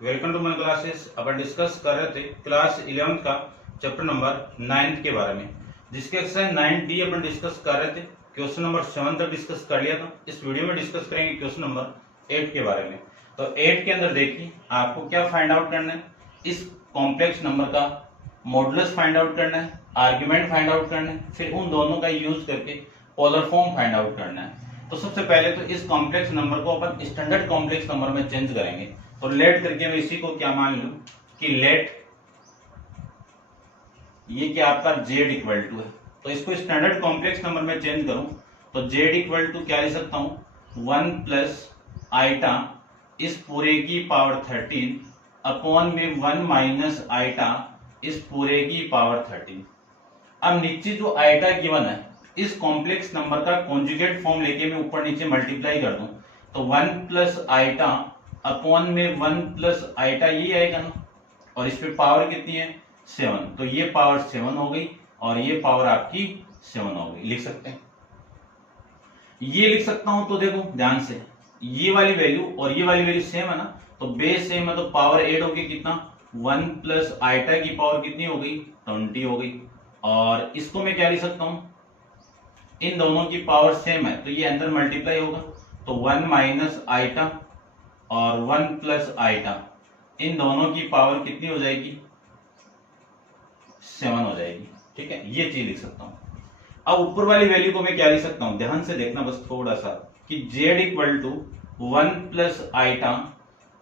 Welcome to my classes. अपन discuss कर रहे थे क्लास 11th का चैप्टर नंबर 9 के बारे में, जिसके एक्सरसाइज 9D अपन डिस्कस कर रहे थे। क्वेश्चन नंबर 7 तक डिस्कस कर लिया था। इस वीडियो में डिस्कस करेंगे क्वेश्चन नंबर 8 के बारे में। तो 8 के अंदर देखिए आपको क्या फाइंड आउट करना है, इस कॉम्प्लेक्स नंबर का मॉडुलस फाइंड आउट करना है, आर्ग्यूमेंट फाइंड आउट करना है, फिर उन दोनों का यूज करके पोलर फॉर्म फाइंड आउट करना है। तो सबसे पहले तो इस कॉम्प्लेक्स नंबर को अपन स्टैंडर्ड कॉम्प्लेक्स नंबर में चेंज करेंगे। तो लेट करके मैं इसी को क्या मान लूं कि लेट ये क्या आपका जेड इक्वल टू है। तो इसको स्टैंडर्ड कॉम्प्लेक्स नंबर में चेंज करूं तो जेड इक्वल टू क्या लिख सकता हूं 1 प्लस आइटा इस पूरे की पावर 13 अपॉन में 1 माइनस आइटा इस पूरे की पावर 13। अब नीचे जो आइटा गिवन है इस कॉम्प्लेक्स नंबर का कॉन्जुगेट फॉर्म लेके मैं ऊपर नीचे मल्टीप्लाई कर दूं तो 1 प्लस आइटा अपॉन में 1 प्लस आइटा ये आएगा ना, और इस पे पावर कितनी है 7, तो ये पावर 7 हो गई और ये पावर आपकी 7 हो गई। लिख सकते हैं, ये लिख सकता हूं। तो देखो ध्यान से, ये वाली वैल्यू और ये वाली वैल्यू सेम है ना, तो बेस सेम है तो पावर एड होगी कितना 1 प्लस आइटा की पावर कितनी हो गई 20 हो गई। और इसको मैं क्या लिख सकता हूं, इन दोनों की पावर सेम है तो ये अंदर मल्टीप्लाई होगा तो 1 माइनस आइटा और 1 प्लस आइटा इन दोनों की पावर कितनी हो जाएगी 7 हो जाएगी। ठीक है, ये चीज लिख सकता हूं। अब ऊपर वाली वैल्यू को मैं क्या लिख सकता हूं, ध्यान से देखना बस थोड़ा सा, कि z equal to 1 plus iota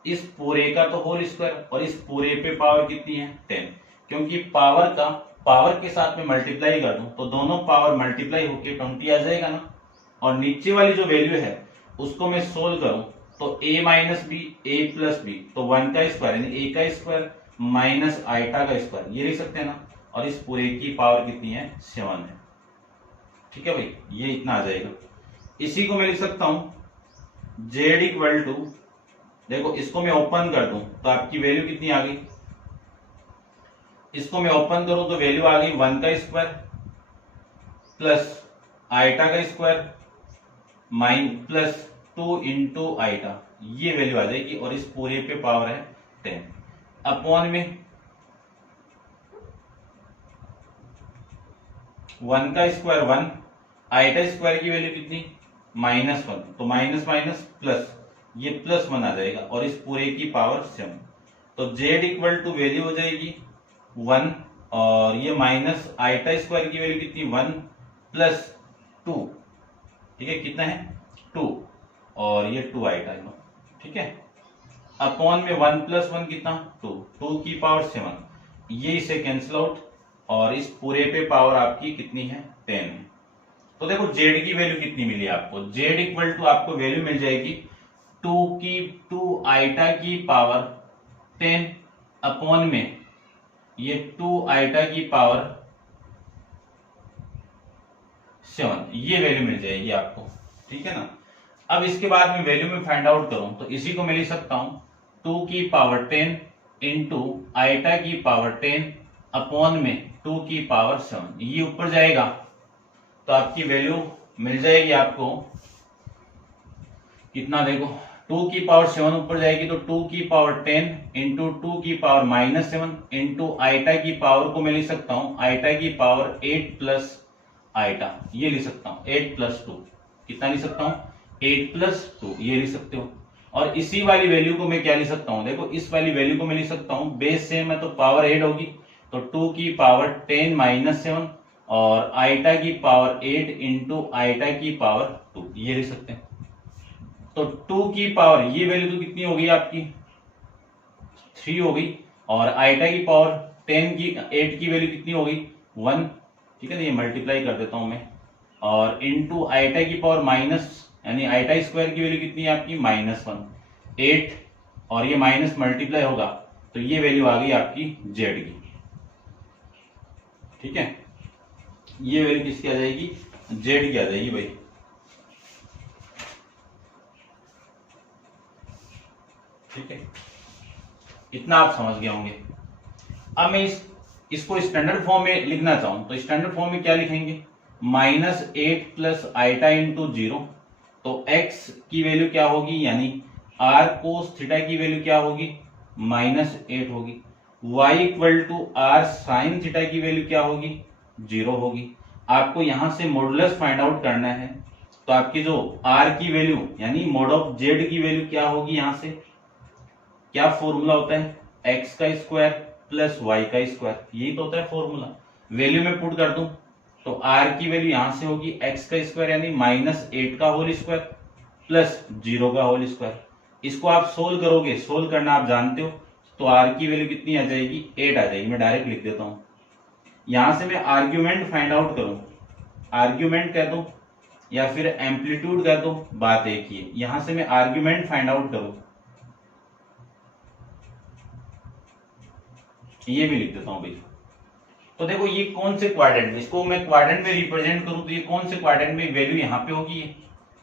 इस पूरे का तो होल स्क्वायर और इस पूरे पे पावर कितनी है 10, क्योंकि पावर का पावर के साथ में मल्टीप्लाई कर दूं तो दोनों पावर मल्टीप्लाई होके 20 आ जाएगा ना। और नीचे वाली जो वैल्यू है उसको मैं सोल्व करूं तो a minus B A plus B, तो 1 का स्क्वायर यानी a का स्क्वायर माइनस आइटा का स्क्वायर ये लिख सकते हैं ना, और इस पूरे की पावर कितनी है 7 है। ठीक है भाई, ये इतना आ जाएगा। इसी को मैं लिख सकता हूं z इक्वल टू, देखो इसको मैं ओपन कर दूं तो आपकी वैल्यू कितनी आ गई, इसको मैं ओपन करूं तो वैल्यू आ गई 1 का स्क्वायर प्लस आइटा का स्क्वायर माइन प्लस 2 इंटू आइटा, ये वैल्यू आ जाएगी और इस पूरे पे पावर है 10 अपॉन में 1 का स्क्वायर 1, आइटा स्क्वायर की वैल्यू कितनी -1, तो माइनस माइनस प्लस ये +1 आ जाएगा और इस पूरे की पावर 7। तो z इक्वल टू वैल्यू हो जाएगी 1 और ये माइनस आइटा स्क्वायर की वैल्यू कितनी 1 प्लस 2, ठीक है कितना है 2 और ये 2 आइटा। ठीक है, अपॉन में 1 प्लस 1 कितना 2 की पावर 7, ये इसे कैंसिल आउट और इस पूरे पे पावर आपकी कितनी है 10 है। तो देखो z की वैल्यू कितनी मिली आपको, z इक्वल टू आपको वैल्यू मिल जाएगी 2 आइटा की पावर 10 अपॉन में ये 2 आइटा की पावर 7, ये वैल्यू मिल जाएगी आपको। ठीक है ना। अब इसके बाद में वैल्यू में फाइंड आउट करूं तो इसी को मैं लिख सकता हूं 2 की पावर 10 इंटू आइटा की पावर 10 अपॉन में 2 की पावर 7, ये ऊपर जाएगा तो आपकी वैल्यू मिल जाएगी आपको कितना, देखो 2 की पावर 7 ऊपर जाएगी तो 2 की पावर 10 इंटू 2 की पावर -7 इंटू आइटा की पावर को मैं लिख सकता हूं आइटा की पावर 8 प्लस आइटा, ये लिख सकता हूं 8 प्लस 2, कितना लिख सकता हूं 8 प्लस 2, ये लिख सकते हो। और इसी वाली वैल्यू को मैं क्या लिख सकता हूं, देखो इस वाली वैल्यू को मैं लिख सकता हूं बेस सेम है तो पावर 8 होगी तो 2 की पावर 10 -7 और आइटा की पावर 8 इंटू आइटा की पावर 2, ये लिख सकते हैं। तो 2 की पावर ये वैल्यू तो कितनी होगी आपकी 3 होगी और आइटा की पावर 10 की 8 की वैल्यू कितनी होगी 1। ठीक है ना, ये मल्टीप्लाई कर देता हूं मैं और इंटू आइटा की पावर माइनस यानी आइटा स्क्वायर की वैल्यू कितनी है आपकी -1 8 और ये माइनस मल्टीप्लाई होगा तो ये वैल्यू आ गई आपकी z की। ठीक है, ये वैल्यू किसकी आ जाएगी z की आ जाएगी भाई। ठीक है, इतना आप समझ गए होंगे। अब मैं इसको स्टैंडर्ड फॉर्म में लिखना चाहूं तो स्टैंडर्ड फॉर्म में क्या लिखेंगे -8 प्लस आइटा इंटू 0, तो x की वैल्यू क्या होगी यानी r cos थीटा की वैल्यू क्या होगी -8 होगी। y equal to r sine theta की वैल्यू क्या होगी, 0 होगी। आपको यहां से मॉडुलस फाइंड आउट करना है, तो आपकी जो r की वैल्यू यानी मोड ऑफ z की वैल्यू क्या होगी, यहां से क्या फॉर्मूला होता है, x का स्क्वायर प्लस y का स्क्वायर, यही तो होता है फॉर्मूला। वैल्यू में पुट कर दूं तो r की वैल्यू यहां से होगी x का स्क्वायर यानी -8 का होल स्क्वायर प्लस 0 का होल स्क्वायर। इसको आप सोल्व करोगे, सोल्व करना आप जानते हो, तो r की वैल्यू कितनी आ जाएगी, 8 आ जाएगी। मैं डायरेक्ट लिख देता हूं। यहां से मैं आर्ग्यूमेंट फाइंड आउट करूं, आर्ग्यूमेंट कह दूं या फिर एम्पलीट्यूड कह दूं, बात एक ही है। यहां से मैं आर्ग्यूमेंट फाइंड आउट करूं, ये भी लिख देता हूं भाई। तो देखो ये कौन से क्वाड्रेंट में, इसको मैं क्वाड्रेंट में रिप्रेजेंट करूं तो ये कौन से क्वाड्रेंट में वैल्यू यहाँ पे होगी,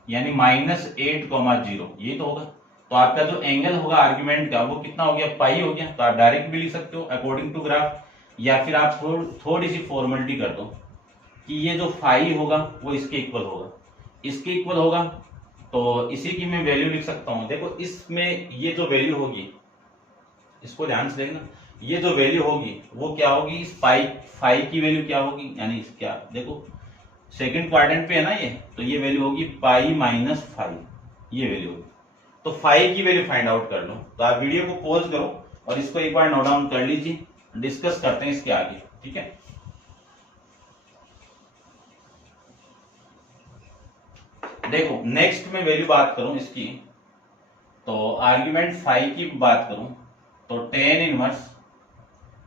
यानी -8,0, ये तो होगा। तो आपका जो एंगल होगा आर्ग्यूमेंट का वो कितना हो गया, पाई हो गया। तो आप डायरेक्ट भी लिख सकते हो अकॉर्डिंग टू ग्राफ, या फिर आप थोड़ी सी फॉर्मेलिटी कर दो कि ये जो फाई होगा वो इसके इक्वल होगा, इसके इक्वल होगा। तो इसी की मैं वैल्यू लिख सकता हूं। देखो इसमें ये जो वैल्यू होगी, इसको ध्यान से देखना, ये जो वैल्यू होगी वो क्या होगी, इस फाई की वैल्यू क्या होगी, यानी क्या, देखो सेकंड क्वाड्रेंट पे है ना ये, तो ये वैल्यू होगी पाई -5, ये वैल्यू होगी। तो फाई की वैल्यू फाइंड आउट कर लो। तो आप वीडियो को पॉज करो और इसको एक बार नोट डाउन कर लीजिए, डिस्कस करते हैं इसके आगे, ठीक है। देखो नेक्स्ट में वैल्यू बात करूं इसकी, तो आर्ग्यूमेंट फाई की बात करूं तो tan inverse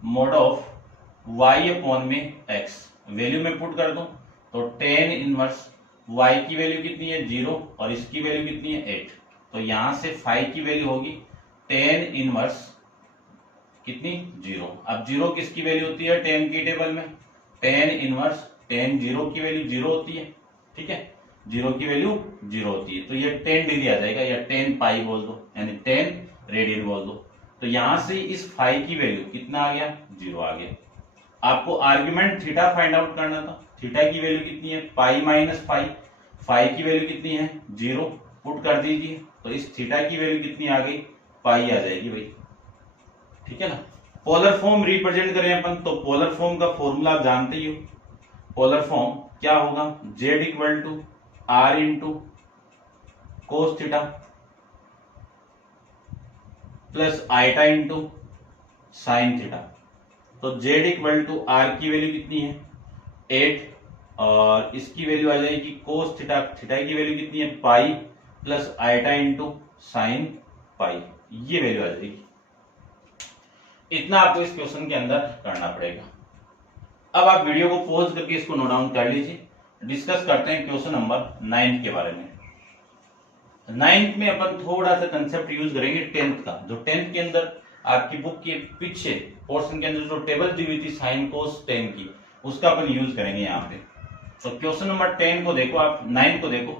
mode of y upon में x, वैल्यू में पुट कर दूं तो tan इनवर्स y की वैल्यू कितनी है, 0, और इसकी वैल्यू कितनी है, 8। तो यहां से फाई की वैल्यू होगी tan इनवर्स कितनी, 0। अब 0 किसकी वैल्यू होती है tan की टेबल में, tan इनवर्स tan 0 की वैल्यू 0 होती है, ठीक है, 0 की वैल्यू 0 होती है। तो ये 10 डिग्री आ जाएगा, या 10 पाई बोल दो, यानी 10 रेडियन बोल दो। तो यहां से इस फाई की वैल्यू कितना आ गया, 0 आ गया। आपको आर्ग्यूमेंट थीटा फाइंड आउट करना था, थीटा की वैल्यू कितनी है, पाई -पाई, फाई की वैल्यू कितनी है, 0, पुट कर दीजिए। तो इस थीटा की वैल्यू कितनी आ गई, पाई आ जाएगी भाई, ठीक है ना। पोलर फॉर्म रिप्रेजेंट करें अपन, तो पोलर फॉर्म का फॉर्मूला आप जानते ही हो। पोलर फॉर्म क्या होगा, z equal to r into cos theta plus iota into sine theta. तो z इक्वल टू r की वैल्यू कितनी है, 8, और इसकी वैल्यू आ जाएगी कोस थीटा, थीटा की वैल्यू कितनी है, pi plus iota into sine pi, ये वैल्यू आ जाएगी। इतना आपको इस क्वेश्चन के अंदर करना पड़ेगा। अब आप वीडियो को पॉज करके इसको नोट डाउन कर लीजिए, डिस्कस करते हैं क्वेश्चन नंबर 9 के बारे में। 9th में अपन थोड़ा सा कंसेप्ट यूज करेंगे 10th का, जो 10th के अंदर आपकी बुक के पीछे पोर्शन के अंदर जो टेबल दी हुई थी साइन कोस टेन की, उसका अपन यूज करेंगे यहाँ पे। तो क्वेश्चन नंबर 10 को देखो, आप 9 को देखो।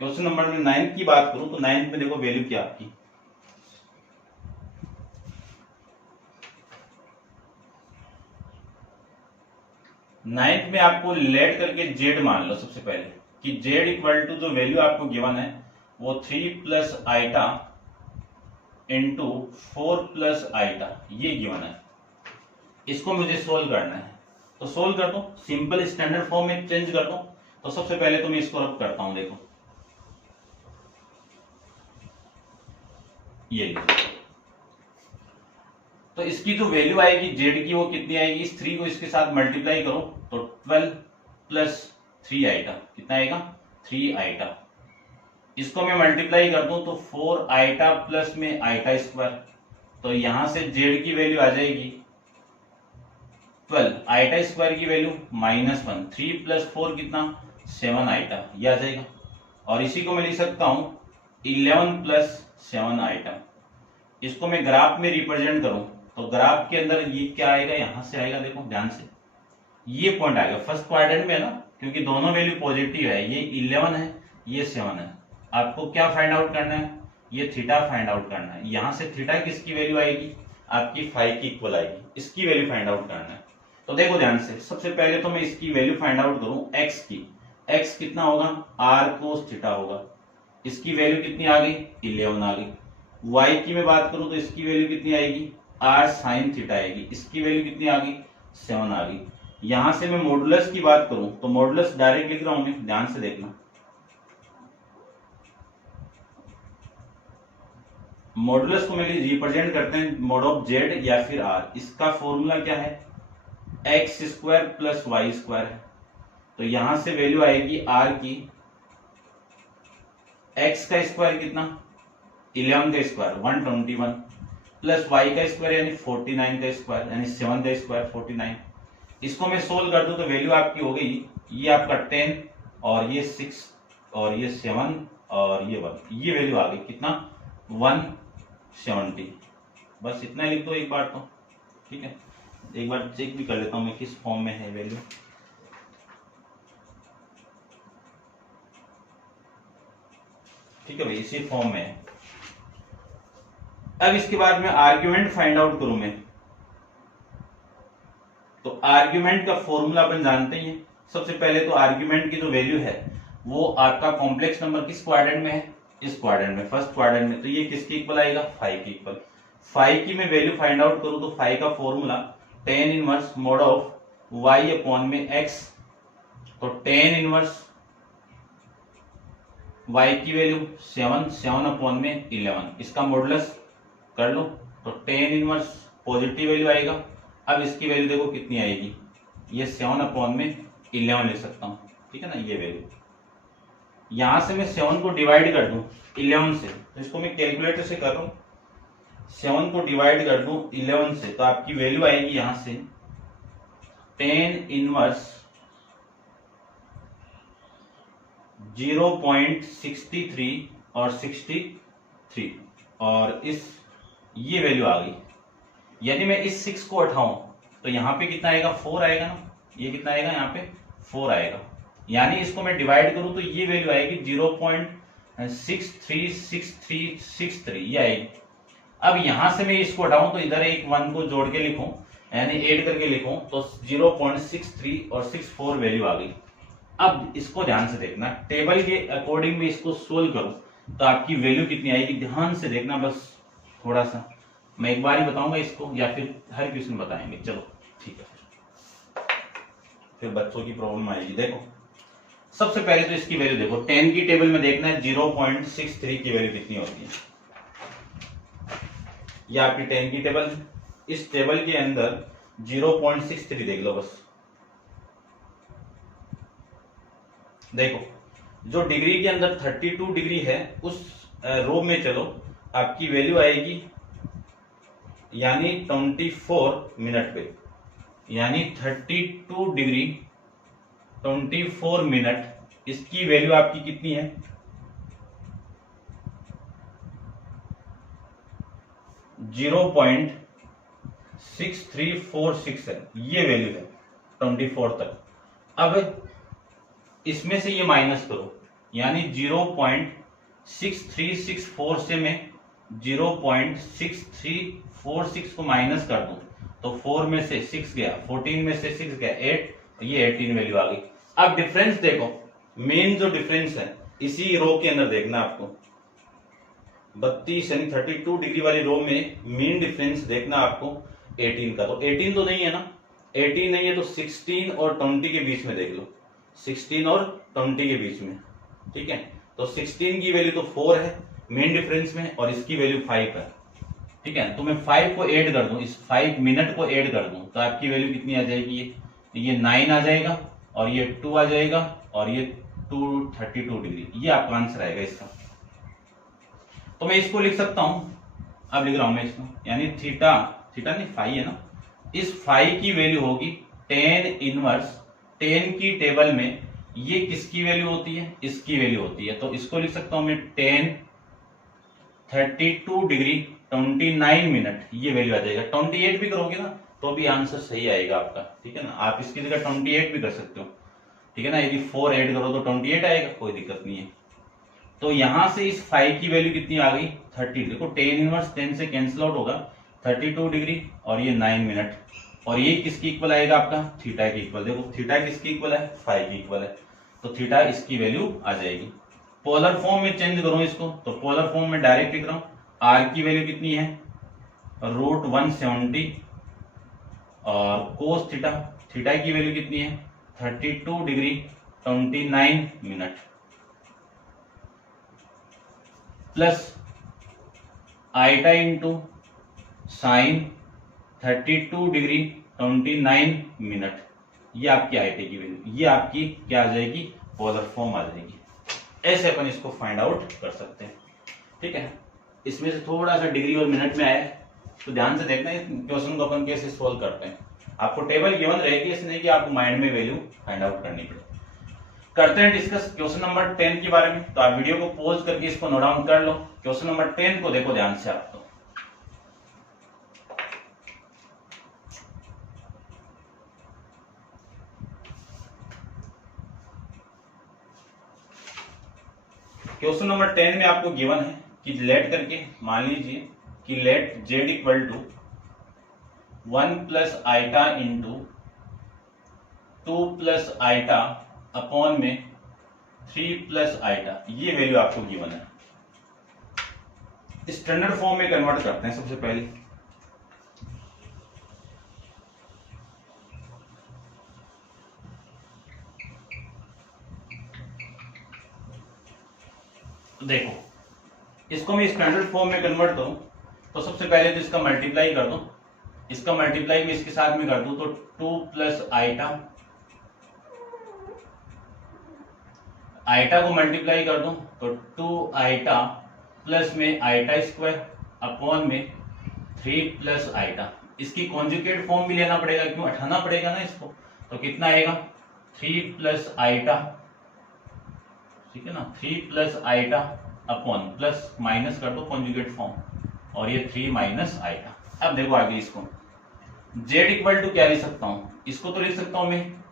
क्वेश्चन नंबर में 9 की बात करूं तो 9 में देखो वैल्यू क्या आपकी, नाइन्थ में आपको लेट करके जेड मान लो सबसे पहले, कि जेड इक्वल टू जो वैल्यू आपको गिवन है वो 3 plus iota into 4 plus iota, ये गिवन है। इसको मुझे सोल्व करना है, तो सोल्व कर दो, सिंपल स्टैंडर्ड फॉर्म में चेंज कर दो। तो सबसे पहले तो मैं इसको रब करता हूं, देखो ये, तो इसकी जो वैल्यू आएगी जेड की वो कितनी आएगी, इस 3 को इसके साथ मल्टीप्लाई करो तो 12 प्लस 3 आइटा, कितना आएगा, 3 आइटा। इसको मैं मल्टीप्लाई कर दूं तो 4 आइटा प्लस में आइटा स्क्वायर, तो यहां से जेड की वैल्यू आ जाएगी 12, आइटा स्क्वायर की वैल्यू -1, 3 प्लस 4 कितना, 7 आइटा, ये आ जाएगा। और इसी को मैं लिख सकता हूं 11 प्लस 7 आइटा। इसको मैं ग्राफ में रिप्रेजेंट करूं तो ग्राफ के अंदर ये क्या आएगा, यहां से आएगा, देखो ध्यान से, ये पॉइंट आएगा फर्स्ट क्वाड्रेंट में ना, क्योंकि दोनों वैल्यू पॉजिटिव है, ये 11 है, ये 7 है। आपको क्या फाइंड आउट करना है, ये थीटा फाइंड आउट करना है। यहां से थीटा किसकी वैल्यू आएगी, आपकी 5 की इक्वल आएगी, इसकी वैल्यू फाइंड आउट करना है। तो देखो ध्यान से, सबसे पहले तो मैं इसकी वैल्यू फाइंड आउट करूं x की, x कितना होगा, r कोस थीटा होगा, इसकी वैल्यू कितनी आ गई, 11 आ गई। y की मैं बात करूं तो इसकी वैल्यू कितनी आएगी, r sin थीटा आएगी। इसकी वैल्यू कितनी आ गई, 7 आ गई। यहां से मैं मॉडुलस की बात करूं तो मॉडुलस डायरेक्ट लिख रहा हूं मैं, ध्यान से देखना। मॉडुलस को मैं रिप्रेजेंट करते हैं मॉड ऑफ जेड या फिर आर। इसका फॉर्मूला क्या है, X square plus Y square है। तो यहां से वैल्यू आएगी आर की, एक्स का स्क्वायर कितना 11 का स्क्वायर 121 प्लस वाई का स्क्वायर यानी 49 का स्क्वायर यानी 7 का स्क्वायर 49। इसको मैं सोल्व कर दूं तो वैल्यू आपकी हो गई, ये आपका 10 और ये 6 और ये 7 और ये 1, ये वैल्यू आ गई कितना 170। बस इतना लिख दो एक बार तो, ठीक है। एक बार चेक भी कर लेता हूं मैं किस फॉर्म में है वैल्यू। ठीक है भाई, इसी फॉर्म में है। अब इसके बाद में आर्ग्यूमेंट फाइंड आउट करूं मैं, तो आर्ग्यूमेंट का फॉर्मूला अपन जानते ही हैं। सबसे पहले तो आर्ग्यूमेंट की जो वैल्यू है वो आपका कॉम्प्लेक्स नंबर किस क्वाड्रेंट में है, इस क्वाड्रेंट में, फर्स्ट क्वाड्रेंट में। तो ये किसके इक्वल आएगा, 5 के इक्वल। 5 की मैं वैल्यू फाइंड आउट करूं तो 5 का formula tan inverse mode of y upon में x। तो tan इनवर्स y की वैल्यू 7 अपॉन में 11, इसका मॉडुलस कर लो तो tan इनवर्स पॉजिटिव वैल्यू आएगा। अब इसकी वैल्यू देखो कितनी आएगी, ये 7 अपॉन में 11 ले सकता हूं, ठीक है ना। ये वैल्यू यहां से मैं 7 को डिवाइड कर दूं 11 से, तो इसको मैं कैलकुलेटर से कर रहा हूं। 7 को डिवाइड कर दूं 11 से तो आपकी वैल्यू आएगी यहां से tan इनवर्स 0.63 और 63 और इस ये वैल्यू आ गई। यदि मैं इस 6 को उठाऊं तो यहां पे कितना आएगा, 4 आएगा ना। ये कितना आएगा, यहाँ पे 4 आएगा। यानी इसको मैं डिवाइड करूं तो ये वैल्यू आएगी 0.636363 ये आएगी। अब यहां से मैं इसको हटाऊं तो इधर एक 1 को जोड़ के लिखूं यानी ऐड करके लिखूं तो 0.63 और 64 वैल्यू आ गई। अब इसको ध्यान से देखना, टेबल के अकॉर्डिंग में इसको सोल्व करूं तो आपकी वैल्यू कितनी आएगी, ध्यान से देखना। बस थोड़ा सा मैं एक बार ही बताऊंगा इसको या फिर हर क्वेश्चन बताएंगे, चलो ठीक है। फिर बच्चों की प्रॉब्लम आएगी। देखो सबसे पहले तो इसकी वैल्यू देखो, 10 की टेबल में देखना है 0.63 की वैल्यू कितनी होती है। ये आपकी 10 की टेबल है, इस टेबल के अंदर 0.63 देख लो बस। देखो जो डिग्री के अंदर 32 डिग्री है उस रो में चलो, आपकी वैल्यू आएगी यानी 24 मिनट पे, यानी 32 डिग्री 24 मिनट, इसकी वैल्यू आपकी कितनी है 0.6346 है, ये वैल्यू है 24 तक। अब इसमें से ये माइनस करो यानी 0.6364 से मैं 0.6346 को माइनस कर दूं तो 4 में से 6 गया, 14 में से 6 गया 8, ये 18 वैल्यू आ गई। अब डिफरेंस देखो, मेन जो डिफरेंस है इसी रो के अंदर देखना आपको, 32 यानी 32 डिग्री वाली रो में मेन डिफरेंस देखना आपको 18 का। तो 18 तो नहीं है ना, 18 नहीं है तो 16 और 20 के बीच में देख लो, 16 और 20 के बीच में, ठीक है। तो 16 की वैल्यू तो 4 है मेन डिफरेंस में और इसकी वैल्यू 5 है, ठीक है। तो मैं 5 को ऐड कर दूं, इस 5 मिनट को ऐड कर दूं तो आपकी वैल्यू कितनी आ जाएगी, ये 9 आ जाएगा और ये 2 आ जाएगा और ये 232 डिग्री, ये आपका आंसर आएगा इसका। तो मैं इसको लिख सकता हूं, अब लिख रहा हूं मैं इसको, यानी थीटा नहीं फाई है ना, इस फाई की वैल्यू होगी tan इनवर्स, tan की टेबल में ये किसकी वैल्यू होती है, इसकी वैल्यू होती है। तो इसको लिख सकता हूं मैं tan 32 डिग्री 29 मिनट, ये वैल्यू आ जाएगा। 28 भी करोगे ना तो भी आंसर सही आएगा आपका, ठीक है ना। आप इसकी जगह 28 भी कर सकते हो, ठीक है ना। यदि 4 ऐड करो तो 28 आएगा, कोई दिक्कत नहीं है। तो यहां से इस 5 की वैल्यू कितनी आ गई 30। देखो tan इनवर्स 10 से कैंसिल आउट होगा, 32 डिग्री और ये 9 मिनट, और ये किसकी इक्वल आएगा आपका, थीटा की इक्वल। देखो थीटा किसकी इक्वल है, 5 की इक्वल है, तो थीटा इसकी वैल्यू आ जाएगी। पोलर फॉर्म में चेंज करूं इसको तो पोलर फॉर्म में डायरेक्ट लिख रहा हूं आर की वैल्यू कितनी है √170 और कोस थीटा, थीटा की वैल्यू कितनी है 32 degree 29 minute plus आईटा into sine 32 degree 29 minute. ये आपकी आईटा की वैल्यू, ये आपकी क्या आ जाएगी पोलर फॉर्म आ जाएगी। ऐसे अपन इसको फाइंड आउट कर सकते हैं। ठीक है, इसमें से थोड़ा सा डिग्री और मिनट में आया तो ध्यान से देखना है क्वेश्चन को अपन कैसे सोल्व करते हैं। आपको टेबल गिवन रहेगी, इसलिए कि आपको माइंड में वैल्यू फाइंड आउट करनी पड़े। करते हैं डिस्कस क्वेश्चन नंबर 10 के बारे में। तो आप वीडियो को पॉज करके इसको नोट डाउन कर लो। क्वेश्चन नंबर 10 को देखो ध्यान से आप। क्वेश्चन नंबर 10 में आपको गिवन है कि लेट करके मान लीजिए कि let Z equal to 1 plus iota into 2 plus iota upon में 3 प्लस आइटा, ये वैल्यू आपको गिवन है। स्टैंडर्ड फॉर्म में कन्वर्ट करते हैं सबसे पहले। देखो इसको मैं स्टैंडर्ड फॉर्म में कन्वर्ट करूं तो सबसे पहले तो इसका मल्टीप्लाई कर दूं, इसका मल्टीप्लाई में इसके साथ में कर दूं तो 2 प्लस आइटा, आइटा को मल्टीप्लाई कर दूं तो 2 आइटा प्लस में आइटा स्क्वायर अपॉन में 3 प्लस आइटा। इसकी कॉन्जुगेट फॉर्म भी लेना पड़ेगा, क्यों हटाना पड़ेगा ना इसको। तो कितना आएगा 3 प्लस आइटा, ठीक है ना, 3 plus iota upon plus minus कर दो कॉन्जुगेट फॉर्म और ये 3 माइनस आइटा। अब देखो आगे इसको जेड इक्वल टू क्या लिख सकता हूं, इसको तो लिख सकता हूं मैं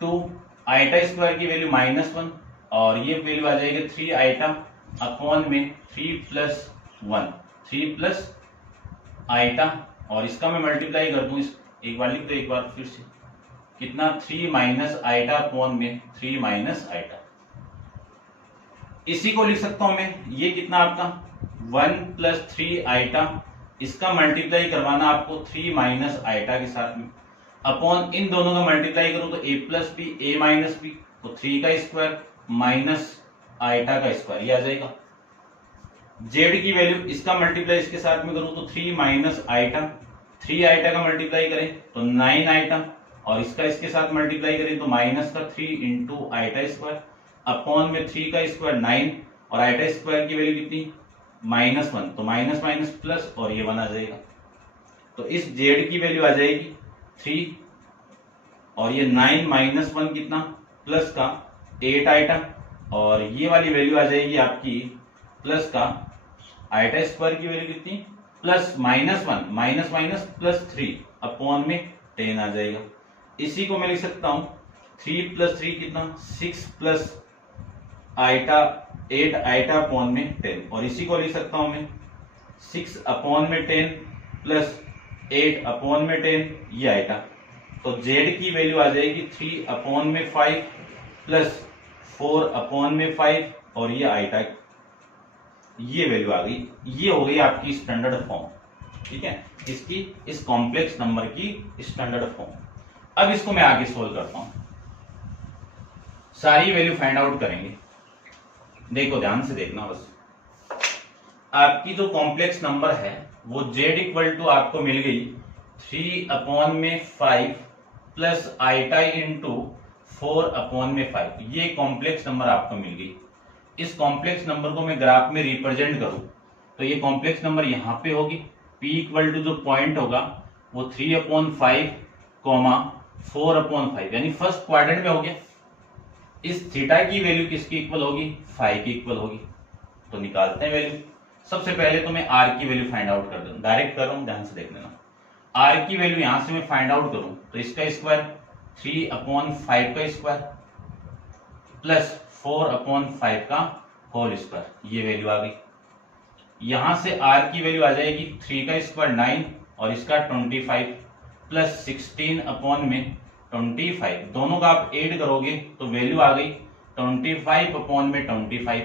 2 आइटा स्क्वायर की वैल्यू -1 और ये वैल्यू आ जाएगी 3 आइटा अपॉन में 3 प्लस 1, 3 प्लस आइटा और इसका मैं मल्टीप्लाई कर दूं, एक बार लिख दो एक बार फिर से, कितना 3 माइनस आइटा अपॉन में 3 माइनस आइटा। इसी को लिख सकता हूं मैं, ये कितना आपका 1 प्लस 3 आइटा, इसका मल्टीप्लाई करवाना आपको 3 माइनस आइटा के साथ में अपॉन इन दोनों का मल्टीप्लाई करूं तो a plus B A minus B, तो 3 का स्क्वायर माइनस आइटा का स्क्वायर, ये आ जाएगा। जेड की वैल्यू इसका मल्टीप्लाई इसके साथ में करूं तो 3 माइनस आइटा, 3 आइटा का मल्टीप्लाई करें तो 9 आइटा और इसका इसके साथ मल्टीप्लाई करें तो माइनस का 3 इंटू आइटा स्क्वायर अपॉन में 3 का स्क्वायर 9 और आइटा स्क्वायर की वैल्यू कितनी -1, तो माइनस माइनस प्लस और ये 1 आ जाएगा। तो इस जेड की वैल्यू आ जाएगी 3 और ये 9 माइनस 1 कितना प्लस का 8 आइटा और ये वाली वैल्यू आ जाएगी आपकी प्लस का आइटा स्क्वायर की वैल्यू कितनी plus -1 minus minus plus 3 upon में 10 आ जाएगा। इसी को मैं लिख सकता हूं 3 प्लस 3 कितना 6 प्लस आइटा 8 आइटा अपॉन में 10 और इसी को लिख सकता हूं मैं 6 अपॉन में 10 प्लस 8 अपॉन में 10, ये आइटा। तो जेड की वैल्यू आ जाएगी 3 अपॉन में 5 प्लस 4 अपॉन में 5 और ये आइटा, ये वैल्यू आ गई। ये हो गई आपकी स्टैंडर्ड फॉर्म, ठीक है, इसकी इस कॉम्प्लेक्स नंबर की स्टैंडर्ड फॉर्म। अब इसको मैं आगे सोल्व करता हूं, सारी वैल्यू फाइंड आउट करेंगे। देखो ध्यान से देखना बस, आपकी जो कॉम्प्लेक्स नंबर है वो जेड इक्वल टू आपको मिल गई 3 अपॉन में 5 प्लस आइटा इंटू 4 अपॉन में 5, ये कॉम्प्लेक्स नंबर आपको मिल गई। इस कॉम्प्लेक्स नंबर को मैं ग्राफ में रिप्रेजेंट करूं तो ये कॉम्प्लेक्स नंबर यहां पे होगी, p इक्वल टू जो पॉइंट होगा वो 3 अपॉन 5 4 अपॉन 5 यानी फर्स्ट क्वाड्रेंट में हो गया। इस थीटा की वैल्यू किसकी इक्वल होगी 5 की इक्वल होगी। तो निकालते हैं वैल्यू। सबसे पहले तो मैं r की वैल्यू फाइंड आउट कर दूं, डायरेक्ट कर रहा हूं, ध्यान से देख लेना। r की वैल्यू यहां से मैं फाइंड आउट करूं तो इसका स्क्वायर 3 अपॉन 5 का स्क्वायर प्लस 4 अपॉन 5 का होल स्क्वायर, ये वैल्यू आ गई। यहां से r की वैल्यू आ जाएगी 3 का स्क्वायर 9 और इसका 25 प्लस 16 अपॉन में 25, दोनों का आप ऐड करोगे तो वैल्यू आ गई 25 अपॉन में 25,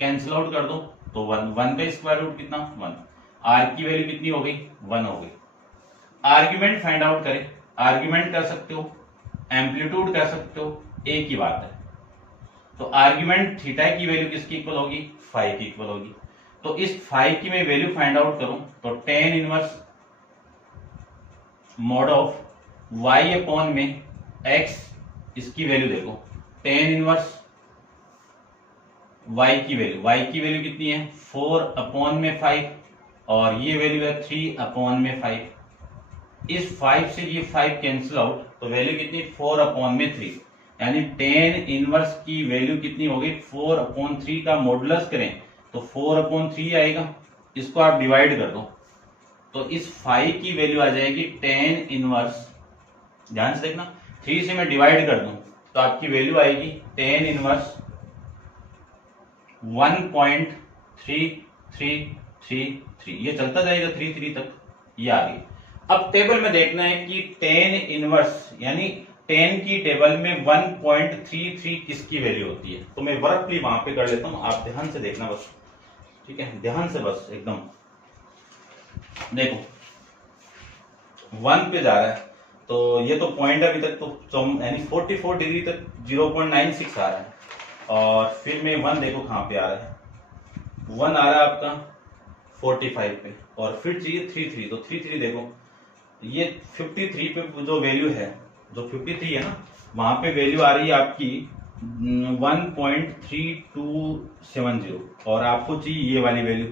कैंसिल आउट कर दो तो 1, 1 का स्क्वायर रूट कितना 1, आर की वैल्यू कितनी हो गई 1 हो गई। आर्ग्यूमेंट फाइंड आउट करें, आर्ग्यूमेंट कर सकते हो, एम्पलीट्यूड कर सकते हो, एक ही बात है। तो आर्ग्यूमेंट थीटा की वैल्यू किसकी इक्वल होगी 5 की इक्वल होगी। तो इस 5 की मैं वैल्यू फाइंड आउट करूं तो tan inverse mod of y upon में x, इसकी वैल्यू देखो tan इनवर्स y की वैल्यू कितनी है 4 अपॉन में 5 और ये वैल्यू है 3 अपॉन में 5। इस 5 से ये 5 कैंसिल आउट तो वैल्यू कितनी 4 अपॉन में 3, यानी tan इनवर्स की वैल्यू कितनी होगी 4 अपॉन 3 का मॉडुलस करें तो 4 अपॉन 3 आएगा, इसको आप डिवाइड कर दो तो इस 5 की वैल्यू आ जाएगी tan इनवर्स, ध्यान से देखना 3 से मैं डिवाइड कर दूं तो आपकी वैल्यू आएगी tan इनवर्स 1.3333, ये चलता जाएगा 3 तक, ये आ गई। अब टेबल में देखना है कि tan इनवर्स यानी tan की टेबल में 1.33 किसकी वैल्यू होती है। तो मैं वर्कली वहां पे कर लेता हूं, आप ध्यान से देखना बस, ठीक है, ध्यान से बस एकदम देखो 1 पे जा रहा है तो ये तो पॉइंट अभी तक तो यानी 44 डिग्री तक 0.96 आ रहा है और फिर में 1 देखो कहां पे आ रहा है, 1 आ रहा है आपका 45 पे और फिर चाहिए 33, तो 33 देखो ये 53 पे जो वैल्यू है, जो 53 है ना वहां पे वैल्यू आ रही है आपकी 1.3270 और आपको चाहिए ये वाली वैल्यू,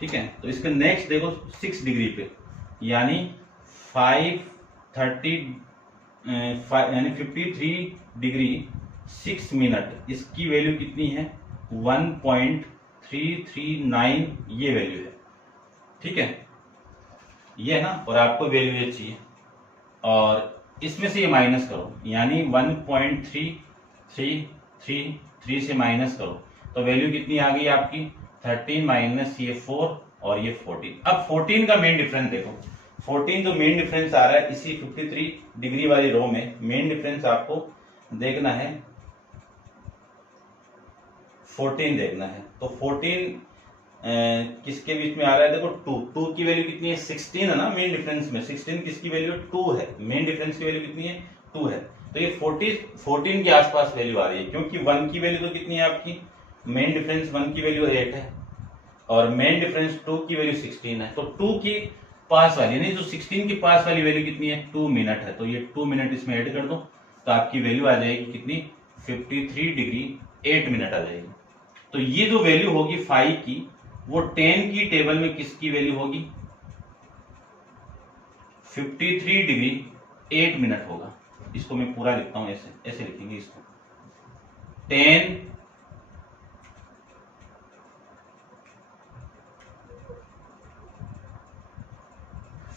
ठीक है। तो इसका नेक्स्ट देखो 6 डिग्री पे यानी 53 डिग्री 6 मिनट, इसकी वैल्यू कितनी है 1.339 ये वैल्यू है, ठीक है, ये है ना। और आपको वैल्यू ये चाहिए और इसमें से ये माइनस करो यानी 1.3333 से माइनस करो तो वैल्यू कितनी आ गई आपकी 13 माइनस ये 4 और ये 14। अब 14 का मेन डिफरेंस देखो, 14 जो मेन डिफरेंस आ रहा है इसी 53 डिग्री वाली रो में मेन डिफरेंस आपको देखना है 14 देखना है। तो 14 किसके बीच में आ रहा है देखो 2 की वैल्यू कितनी है 16 है ना मेन डिफरेंस में, 16 किसकी वैल्यू 2 है, मेन डिफरेंस की वैल्यू कितनी है 2 है। तो ये 14 के आसपास वैल्यू आ रही है क्योंकि 1 की वैल्यू तो कितनी है आपकी, मेन डिफरेंस 1 की वैल्यू 8 है और मेन डिफरेंस 2 की वैल्यू 16 है। तो 2 की पास वाली नहीं जो 16 की पास वाली वैल्यू कितनी है 2 मिनट है, तो ये 2 मिनट इसमें ऐड कर दो तो आपकी वैल्यू आ जाएगी कितनी 53 डिग्री 8 मिनट आ जाएगी। तो ये जो वैल्यू होगी 5 की वो 10 की टेबल में किसकी वैल्यू होगी 53 डिग्री 8 मिनट होगा। इसको मैं पूरा लिखता हूं ऐसे लिखेंगे इसको 10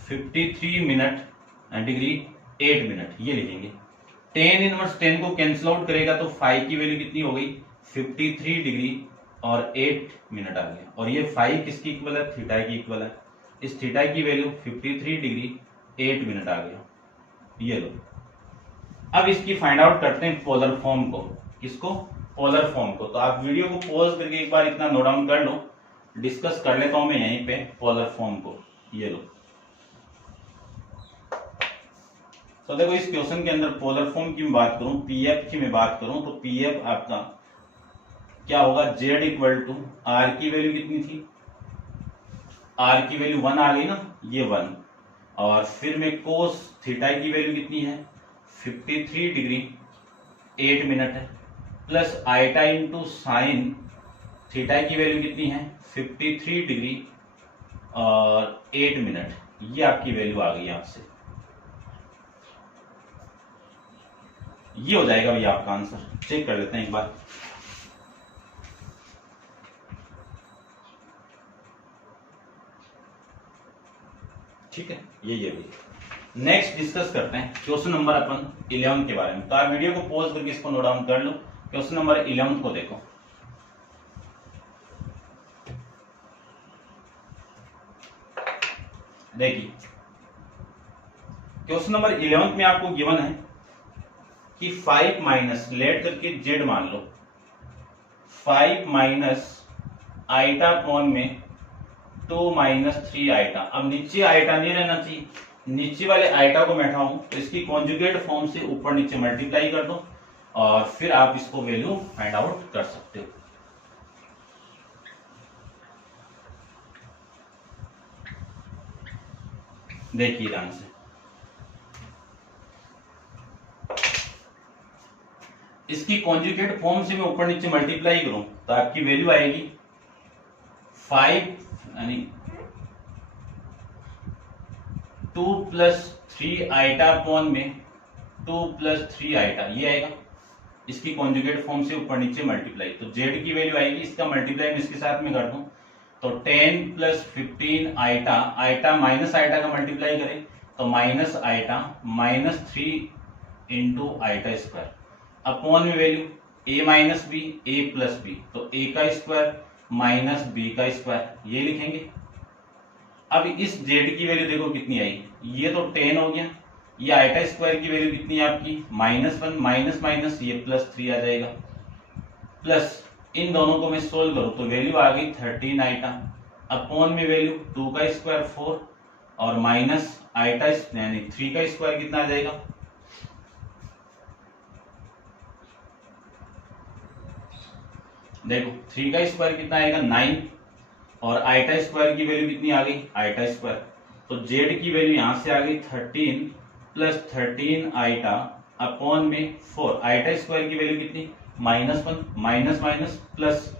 53 मिनट डिग्री 8 मिनट ये लिखेंगे। tan इनवर्स 10 को कैंसिल आउट करेगा तो 5 की वैल्यू कितनी हो गई 53 डिग्री और 8 मिनट आ गया और ये 5 किसकी इक्वल है थीटा की इक्वल है, इस थीटा की वैल्यू 53 डिग्री 8 मिनट आ गया, ये लो। अब इसकी फाइंड आउट करते हैं पोलर फॉर्म को, किसको पोलर फॉर्म को। तो आप वीडियो को पॉज करके एक बार इतना नोट डाउन कर लो, डिस्कस कर लेता हूं मैं यहीं पे पोलर फॉर्म को, ये लो। तो देखो इस क्वेश्चन के अंदर पोलर फॉर्म की मैं बात करूं, पीएफ की मैं बात करूं तो पीएफ आपका क्या होगा z इक्वल टू आर की वैल्यू कितनी थी, आर की वैल्यू 1 आ गई ना, ये 1 और फिर में कोस थीटा की वैल्यू कितनी है 53 डिग्री 8 मिनट है plus iota into sine theta की वैल्यू कितनी है 53 डिग्री और 8 मिनट, ये आपकी वैल्यू आ गई आपसे, ये हो जाएगा भैया आपका आंसर। चेक कर लेते हैं एक बार, ठीक है, ये भी। नेक्स्ट डिस्कस करते हैं क्वेश्चन नंबर अपन 11 के बारे में। तो आप वीडियो को पॉज करके इसको नोट डाउन कर लो, क्वेश्चन नंबर 11 को देखो। देखिए क्वेश्चन नंबर 11 में आपको गिवन है कि 5 माइनस लेट करके z मान लो 5 माइनस आइटा अपॉन में 2 माइनस 3 आइटा। अब नीचे आइटा नहीं रहना चाहिए, नीचे वाले आइटा को मैं उठाऊं तो इसकी कॉन्जुगेट फॉर्म से ऊपर नीचे मल्टीप्लाई कर दो और फिर आप इसको वैल्यू फाइंड आउट कर सकते हो। देखिए ध्यान से, इसकी कॉन्जुगेट फॉर्म से मैं ऊपर नीचे मल्टीप्लाई करूं तो आपकी वैल्यू आएगी 5 यानी 2 प्लस 3 आइटा अपॉन में 2 प्लस 3 आइटा, ये आएगा। इसकी कॉन्जुगेट फॉर्म से ऊपर नीचे मल्टीप्लाई, तो z की वैल्यू आएगी, इसका मल्टीप्लाई मैं इसके साथ में कर दूं तो 10 plus 15 eta, eta minus iota का मल्टीप्लाई करें तो minus eta minus 3 into eta square upon में value a minus B A plus B, तो a का स्क्वायर माइनस बी का स्क्वायर, ये लिखेंगे। अब इस z की वैल्यू देखो कितनी आई, ये तो 10 हो गया, ये आइटा स्क्वायर की वैल्यू कितनी है आपकी -1 माइनस माइनस ये +3 आ जाएगा, प्लस इन दोनों को मैं सोल्व करूं तो वैल्यू आ गई 13 आइटा अपॉन में वैल्यू 2 का स्क्वायर 4 और माइनस आइटा यानी 3 का स्क्वायर कितना आ जाएगा, देखो 3 का स्क्वायर कितना आएगा 9 और आइटा स्क्वायर की वैल्यू कितनी आ गई आइटा स्क्वायर, तो z की वैल्यू यहां से आ गई 13 प्लस 13 आइटा अपॉन में 4, आइटा स्क्वायर की वैल्यू कितनी -1 माइनस माइनस प्लस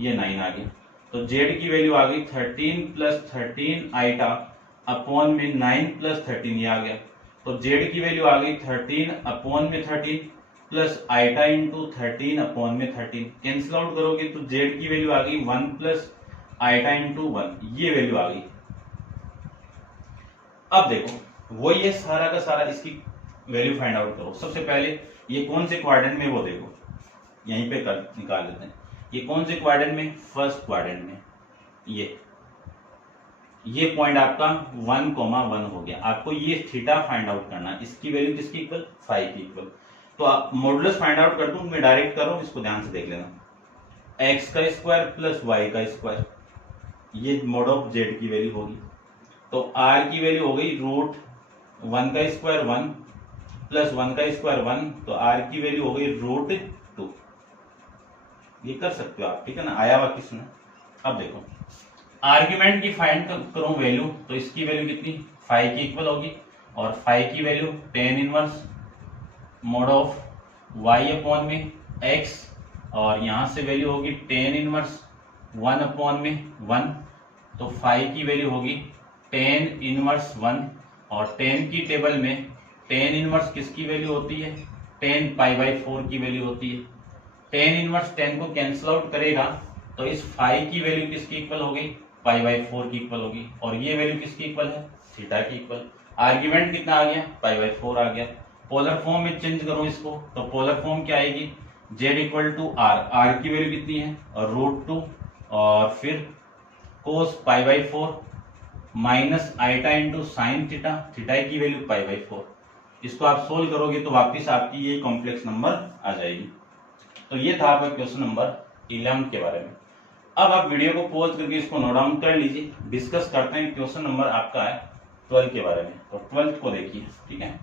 ये 9 आ गया, तो z की वैल्यू आ गई 13 प्लस 13 आइटा अपॉन में 9 प्लस 13 ये आ गया, तो z की वैल्यू आ गई 13 अपॉन में 13 प्लस आइटा इंटू 13 अपॉन में 13, कैंसिल आउट करोगे तो z की वैल्यू आ गई 1 प्लस आइटा इंटू 1, ये वैल्यू आ गई। अब देखो वो ये सारा का सारा इसकी वैल्यू फाइंड आउट करो। सबसे पहले ये कौन से क्वाड्रेंट में, वो देखो यहीं पे कर निकाल लेते हैं, ये कौन से क्वाड्रेंट में, फर्स्ट क्वाड्रेंट में, ये पॉइंट आपका 1,1 हो गया। आपको ये थीटा फाइंड आउट करना है, इसकी वैल्यू किसकी इक्वल 5 की इक्वल, तो आप मॉडुलस फाइंड आउट कर दूं, मैं डायरेक्ट कर रहा हूं, इसको ध्यान से देख लेना, एक्स का स्क्वायर प्लस वाई का स्क्वायर, ये मोड ऑफ जेड की वैल्यू होगी, तो आर की वैल्यू हो गई √1 का स्क्वायर 1 प्लस 1 का स्क्वायर 1, तो आर की वैल्यू हो गई √2, ये कर सकते हो आप, ठीक है ना, आया हुआ किसने। अब देखो आर्ग्यूमेंट की फाइंड करूं वैल्यू, तो इसकी वैल्यू कितनी 5 की इक्वल होगी और 5 की value tan inverse mode of y upon में x, और यहां से वैल्यू होगी tan इनवर्स 1 अपॉन में 1, तो 5 की वैल्यू होगी tan इनवर्स 1, और tan की टेबल में tan इनवर्स किसकी वैल्यू होती है, tan π/4 की वैल्यू होती है, tan इनवर्स 10 को कैंसिल आउट करेगा तो इस 5 की वैल्यू किसकी इक्वल हो गई π/4 की इक्वल होगी, और ये वैल्यू किसकी इक्वल है थीटा की इक्वल। आर्ग्यूमेंट कितना आ गया π/4 आ गया। पोलर फॉर्म में चेंज करो इसको, तो पोलर फॉर्म क्या आएगी z equal to r, r की वैल्यू कितनी है √2 और फिर cos π/4 minus iota into sine theta, theta की वैल्यू π/4, इसको आप सोल्व करोगे तो वापिस आपकी ये कॉम्प्लेक्स नंबर आ जाएगी। तो ये था आपका क्वेश्चन नंबर 11 के बारे में। अब आप वीडियो को पॉज करके इसको नोट डाउन कर लीजिए, डिस्कस करते हैं क्वेश्चन नंबर आपका है 12 के बारे में, तो 12th को देखिए, ठीक है।